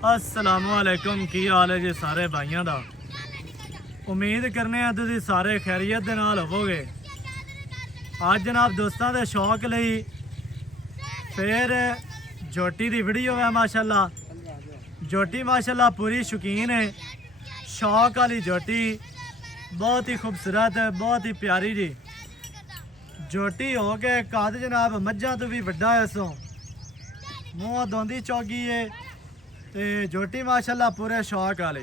असलामुअलैकुम की हाल है जी सारे भाइयों का। उम्मीद करने तुम सारे खैरियत दे नाल होवोगे। आज जनाब दोस्तों के शौक लई फिर जोटी की वीडियो है। माशाल्लाह जोटी माशाल्लाह पूरी शौकीन है। शौक वाली जोटी बहुत ही खूबसूरत है, बहुत ही प्यारी जी जोटी हो के कद जनाब मझां तो भी वड्डा है। सो मूँह दोंदी चौगी है ते जोटी माशाल्लाह पूरे शौक वाली।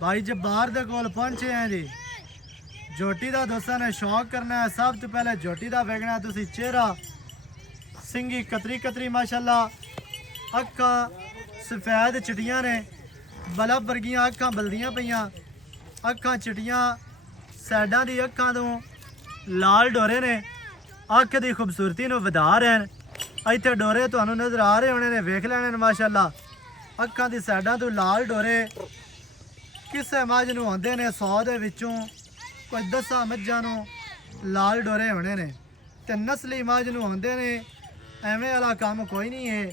भाई जब्बार दे कोल पहुंचे हैं जी। जोटी का दोस्तों ने शौक करना है। सब तो पहले जोटी का वेखना तुसी चेहरा सिंगी कतरी कतरी माशाल्लाह। अक्खां सफेद चिटियां ने, बलब वर्गियां अक्खां बलदियां पईयां। अक्खां चिटियां सैडां दी अक्खां तो लाल डोरे ने, अख की खूबसूरती नूं वधा रहे हैं। इत्थे डोरे तुहानूं नज़र आ रहे होने ने, वेख लेने ने माशाल्लाह। अक्खां दी साइडां तो लाल डोरे किसे मझ नूं आंदे ने 100 दे विचों कोई 10 मझां नूं लाल डोरे होने ने ते नस्ली मझ नूं आंदे ने। एवें वाला काम कोई नहीं है।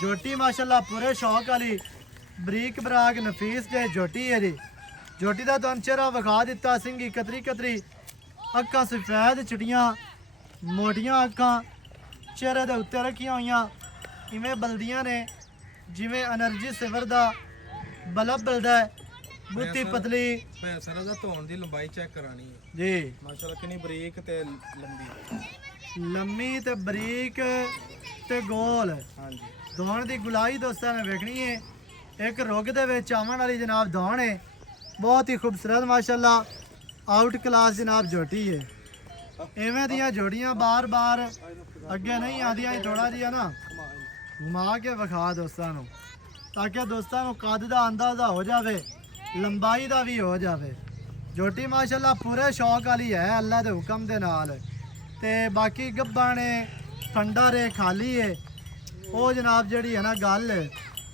जोटी माशाल्लाह पूरे शौक वाली बरीक बराक नफीस जे जोटी है जी। जोटी का तुहानूं चेहरा विखा दिता, सिंगी कतरी कतरी, अक्खां सफेद चिटियां, मोटियां अक्खां चेहरे के उत्ते रखियां हुई इवें बलदियां ने जिमें एनर्जी सिवर दा बल्ब बलदा है। बुत्ती पतली सर दा धोन दी लंबाई चेक करानी है जी। माशाल्लाह कितनी बरीक ते लम्मी ते बरीक ते गोल। हाँ जी धौन दी गुलाई दोस्तों ने वेखनी है। एक रुग दे विच आवन वाली जनाब धौन है, बहुत ही खूबसूरत माशाल्लाह आउट क्लास जनाब जोटी है। इवें दियां जोड़ियां बार बार अगे नहीं आदियां, थोड़ा जिहा ना घुमा के विखा दोस्तों नूं ताकि दोस्तों नूं कद दा अंदाज़ा हो जाए, लंबाई का भी हो जाए। जोटी माशाल्लाह पूरे शौक वाली है अल्लाह के हुक्म दे नाल। ते बाकी गब्बा ने फंडा रे खाली है वो जनाब जड़ी है ना गल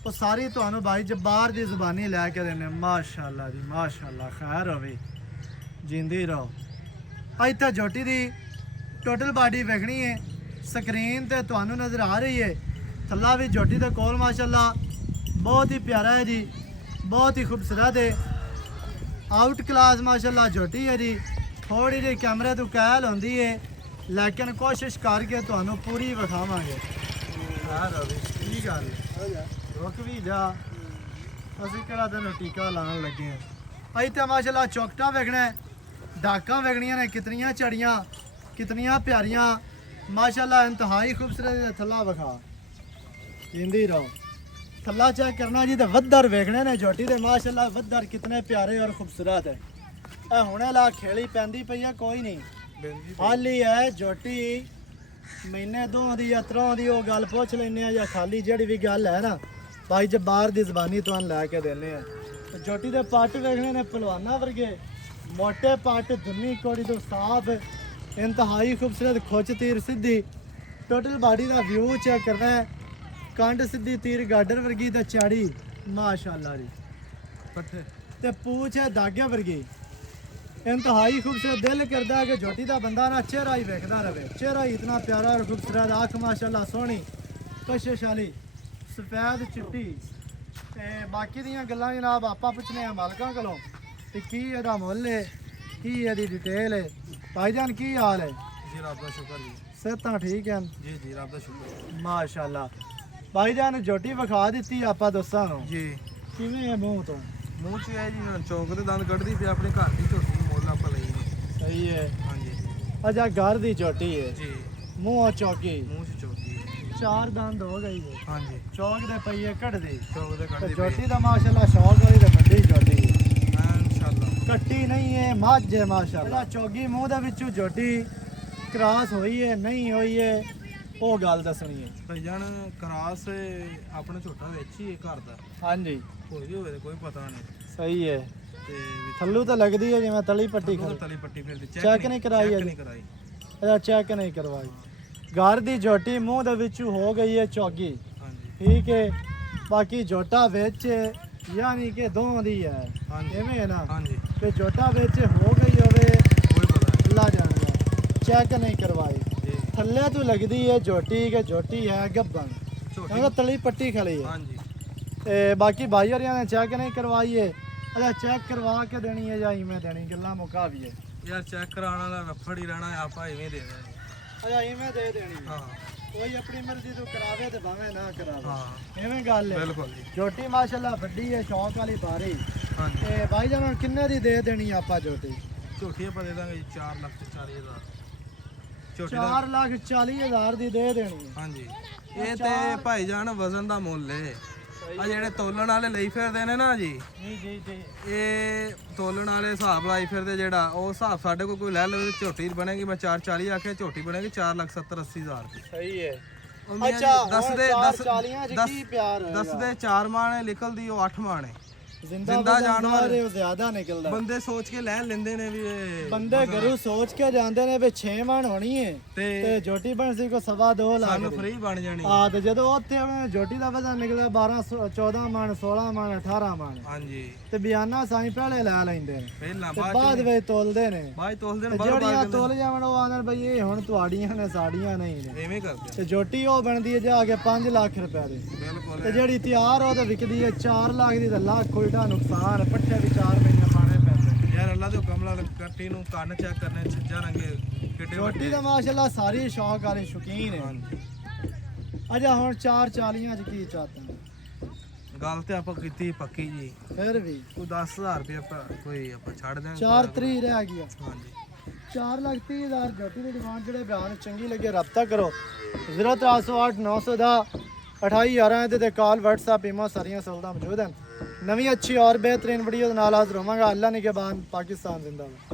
वो सारी तुहानूं भाई जब्बार दी ज़ुबानी लैके देने। माशाल्लाह जी माशाल्लाह, खैर होवे, जींदी रहो। इत्थे जोटी दी टोटल बॉडी वेखनी है। स्क्रीन ते तुहानूं नज़र आ रही है। थल्ला भी जोटी दे कोल माशाल्लाह बहुत ही प्यारा है जी, बहुत ही खूबसूरत है, आउट क्लास माशाल्लाह जोटी है जी। थोड़ी जी कैमरे तो कैल होंदी है लेकिन कोशिश करके तुहानूं पूरी विखावांगे। की गल रुक भी जा, असीं किहड़ा तैनूं टीका लाण लगे हैं। इत्थे माशाल्लाह चौकटा वेखना है, डाकां वेखनियां ने, कितनियां चढ़ियां, कितनियां प्यारियां माशाल्लाह, इंतहाई खूबसूरत। थल्ला विखा, जींदी रहो। थल्ला चेक करना जी। तो वद्दर वेखने ने जोटी दे माशाल्लाह, वद्दर कितने प्यारे और खूबसूरत है। ए हुणे ला खेली पैंदी पई है, कोई नहीं हाली है। जोटी महीने 2 दी या 3 दी वो गल पुछ लैने या खाली जड़ी भी गल है ना भाई जब्बार दी ज़बानी तुहानूं लैके देने। तो जोटी दे पट वेखने ने पहलवाना वर्गे, मोटे पट, दुन्नी कोड़ी तो साफ, इंतहाई खूबसूरत, खुच तीर सीधी। टोटल बॉडी का व्यू चेक करना है। कंड सीधी, तीर गाडर वर्गी ते चाड़ी माशाल्लाह जी। पट्ठे ते पूछ है धागे वर्गी, इंतहाई खूबसूरत। दिल करता है कि जोटी का बंदा ना चेहरा ही वेखदा रहे। चेहरा ही इतना प्यारा और खूबसूरत, आँख माशाल्लाह सोहनी, कशिश वाली, सफेद चिट्टी। ते बाकी दियां गल्लां जनाब आपां पुछने आ मालकां कोलों कि की एदा मुੱਲ है, की एदी डिटेल है। भाईजान की हाल है? जी रब दा शुक्र जी। सेहतां ठीक हैं? जी जी रब दा शुक्र माशाल्लाह। भाईजान जोटी विखा दी आपां दोस्तां नूं जी। किवें है मूँह तो? मूँह च है जी चौक दे दंद कड्ढदी पई अपने घर दी झोटी मुੱਲ ਆਪਾਂ ਲਈ। सही है। हाँ जी अच्छा घर दी चोटी है, जी। मुँह चौकी, मूँह च चौकी है। 4 दंद हो गई है। हाँ जी चौक दे पईए कढ़दी। चौक दे कड्ढदी जोटी दा माशाल्लाह शौक वाली ते बड़ी जोटी इंशाल्लाह कट्टी नहीं है, मझ है माशाल्लाह। चौगी मुँह दे विचों जोटी क्रॉस हुई है नहीं हुई है वो गल दसनी है। भाईजान क्रास अपने झोटा ਵਿੱਚ ਹੀ ਘਰ ਦਾ हाँ जी ਕੋਈ ਹੋਵੇ ਕੋਈ ਪਤਾ ਨਹੀਂ। सही है। ਤੇ थल्लू तो लगती है जिवें तली पट्टी ਵਿੱਚ कर। ਤਲੀ ਪੱਟੀ ਫਿਰਦੀ चेक नहीं कराई है? ਨਹੀਂ ਕਰਾਈ। अच्छा चेक नहीं करवाई। घर दी जोटी मुँह दे विचों हो गई है चौगी, हाँ जी ठीक है। बाकी जोटा विच यानी कि दोवां दी है, हाँ जी इवें है ना। हाँ जी ते जोटा विच हो गई होवे कोई पता नहीं। अल्लाह जाने, चेक नहीं करवाई। जी थल्ले तो लगती है जोटी के जोटी है गब्बन, झोटी तली पट्टी खड़ी है। हाँ जी ਤੇ ਬਾਕੀ ਭਾਈ ਹਰਿਆਂ ਨੇ ਚੈੱਕ ਨਹੀਂ ਕਰਵਾਈਏ ਅਜਾ ਚੈੱਕ ਕਰਵਾ ਕੇ ਦੇਣੀ ਹੈ ਜਾਂ ਇਵੇਂ ਦੇਣੀ ਗੱਲਾਂ ਮੁਕਾ ਵੀ ਹੈ ਯਾਰ ਚੈੱਕ ਕਰਾਉਣ ਵਾਲਾ ਰੱਫੜ ਹੀ ਰਹਿਣਾ ਆਪਾਂ ਇਵੇਂ ਦੇ ਦੇਣੀ ਅਜਾ ਇਵੇਂ ਦੇ ਦੇਣੀ ਹੈ। ਹਾਂ ਕੋਈ ਆਪਣੀ ਮਰਜ਼ੀ ਤੋਂ ਕਰਾਵੇ ਤੇ ਭਾਵੇਂ ਨਾ ਕਰਾਵੇ ਹਾਂ ਐਵੇਂ ਗੱਲ ਹੈ। ਬਿਲਕੁਲ ਜੀ ਝੋਟੀ ਮਾਸ਼ਾਅੱਲਾ ਵੱਡੀ ਹੈ ਸ਼ੌਂਕ ਵਾਲੀ ਬਾਰੀ ਹਾਂਜੀ ਤੇ ਭਾਈ ਜਾਨ ਹੁਣ ਕਿੰਨੇ ਦੀ ਦੇ ਦੇਣੀ ਆਪਾਂ ਝੋਟੀ ਝੋਟੀ ਆਪਾਂ ਦੇ ਦਾਂਗੇ 4,40,000 ਝੋਟੀ ਦਾ 4,40,000 ਦੀ ਦੇ ਦੇਣੀ ਹੈ। ਹਾਂਜੀ ਇਹ ਤੇ ਭਾਈ ਜਾਨ ਵਜ਼ਨ ਦਾ ਮੁੱਲ ਏ ਆ ਜਿਹੜੇ ਤੋਲਣ ਵਾਲੇ ਲਈ ਫਿਰਦੇ ਨੇ ਨਾ ਜੀ ਜੀ ਜੀ ਜੀ ਇਹ ਤੋਲਣ ਵਾਲੇ ਹਿਸਾਬ ਲਾਈ ਫਿਰਦੇ ਜਿਹੜਾ ਉਹ ਹਿਸਾਬ ਸਾਡੇ ਕੋਲ ਕੋਈ ਲੈ ਲਵੇ ਝੋਟੀ ਬਣੇਗੀ ਮੈਂ 440 ਆਖਿਆ ਝੋਟੀ ਬਣੇਗੀ 4,70,80,000 ਦੀ ਸਹੀ ਹੈ ਉਹ ਮੀਆਂ ਅੱਛਾ ਜੀ ਦੱਸਦੇ 40 ਚ ਕੀ ਪਿਆਰ ਹੈ ਦੱਸਦੇ 4 ਮਾਣੇ ਨਿਕਲਦੀ ਉਹ 8 ਮਾਣੇ ਜ਼ਿੰਦਾ ਜਾਨਵਰ ਜਾਨਵਰ ਉਹ ਜ਼ਿਆਦਾ ਨਿਕਲਦਾ ਬੰਦੇ ਸੋਚ ਕੇ ਲੈ ਲੈਂਦੇ ਨੇ ਵੀ ਇਹ ਬੰਦੇ ਘਰੋਂ ਸੋਚ ਕੇ ਜਾਂਦੇ ਨੇ ਵੀ 6 ਮਣ ਹੋਣੀ ਹੈ ਤੇ ਤੇ ਝੋਟੀ ਬਣਸੀ ਕੋ 2.5 ਲੱਖ ਸਾਨੂੰ ਫ੍ਰੀ ਬਣ ਜਾਣੀ ਆ ਤੇ ਜਦੋਂ ਉੱਥੇ ਉਹਨੇ ਝੋਟੀ ਦਾ ਵਜ਼ਨ ਨਿਕਲਦਾ 12 14 ਮਣ 16 ਮਣ 18 ਮਣ ਹਾਂਜੀ ਤੇ ਬਿਆਨਾ ਸਾਈਂ ਪਹਿਲੇ ਲੈ ਲੈਂਦੇ ਨੇ ਪਹਿਲਾਂ ਤੇ ਬਾਅਦ ਵਿੱਚ ਤੋਲਦੇ ਨੇ ਬਾਅਦ ਤੋਲਦੇ ਤੇ ਨੇ ਬਾਹਰ ਜਿਹੜੀਆਂ ਤੋਲ ਜਾਵਣ ਉਹ ਆਂਦੇ ਬਈ ਇਹ ਹੁਣ ਤੁਹਾਡੀਆਂ ਨੇ ਸਾਡੀਆਂ ਨਹੀਂ ਨੇ ਐਵੇਂ ਕਰਦੇ ਤੇ ਝੋਟੀ ਉਹ ਬਣਦੀ ਹੈ ਜਾ ਕੇ 5 ਲੱਖ ਰੁਪਏ ਦੀ ਬਿਲਕੁਲ ਤੇ ਜਿਹੜੀ ਤਿਆਰ ਉਹ ਤੇ ਵਿਕਦੀ ਹੈ 4 ਲੱਖ ਦੀ ਤੇ ਲੱਖ ਉਲਟਾ ਨੁਕਸਾਨ ਪੱਠੇ ਵੀ 4 ਮਹੀਨੇ ਪਾਣੇ ਪੈਂਦੇ ਯਾਰ ਅੱਲਾ ਦੇ ਹੁਕਮ ਨਾਲ ਕੱਟੀ ਨੂੰ ਕੰਨ ਚੈੱਕ ਕਰਨੇ ਛੱਜਾ ਰੰਗੇ ਕਿੱਡੇ ਝੋਟੀ ਦਾ ਮਾਸ਼ਾਅੱਲਾ ਸਾਰੀ ਸ਼ੌਕ ਵਾਲੇ ਸ਼ੌਕੀਨ ਹੈ ਹਾਂਜੀ ਅਜਾ ਹੁਣ 440 ਚ ਕੀ ਚਾਹਤਾ ਗੱਲ ਤੇ ਆਪਾਂ ਕੀਤੀ ਪੱਕੀ ਜੀ ਫਿਰ ਵੀ ਕੋਈ 10000 ਰੁਪਏ ਆਪਾਂ ਕੋਈ ਆਪਾਂ ਛੱਡ ਦਿਆਂਗੇ 4 ਰਹਿ ਗਿਆ ਹਾਂਜੀ 4,30,000 ਝੋਟੀ ਦੀ ਡਿਮਾਂਡ ਜਿਹੜੇ ਬਿਆਨ ਚੰਗੀ ਲੱਗੇ ਰਬਤਾ ਕਰੋ 0308 910 2811 ਤੇ ਕਾਲ WhatsApp ਈਮੋ ਸਾਰੀਆਂ ਸਹੂਲਤਾਂ ਮੌਜੂਦ ਹਨ ਨਵੀਂ ਅੱਛੀ ਔਰ ਬਿਹਤਰੀਨ ਵੀਡੀਓ ਦੇ ਨਾਲ ਹਾਜ਼ਰ ਹੋਵਾਂਗਾ ਅੱਲਾ ਨੇ ਕੇ ਬਾਨ ਪਾਕਿਸਤਾਨ ਜ਼ਿੰਦਾਬਾਦ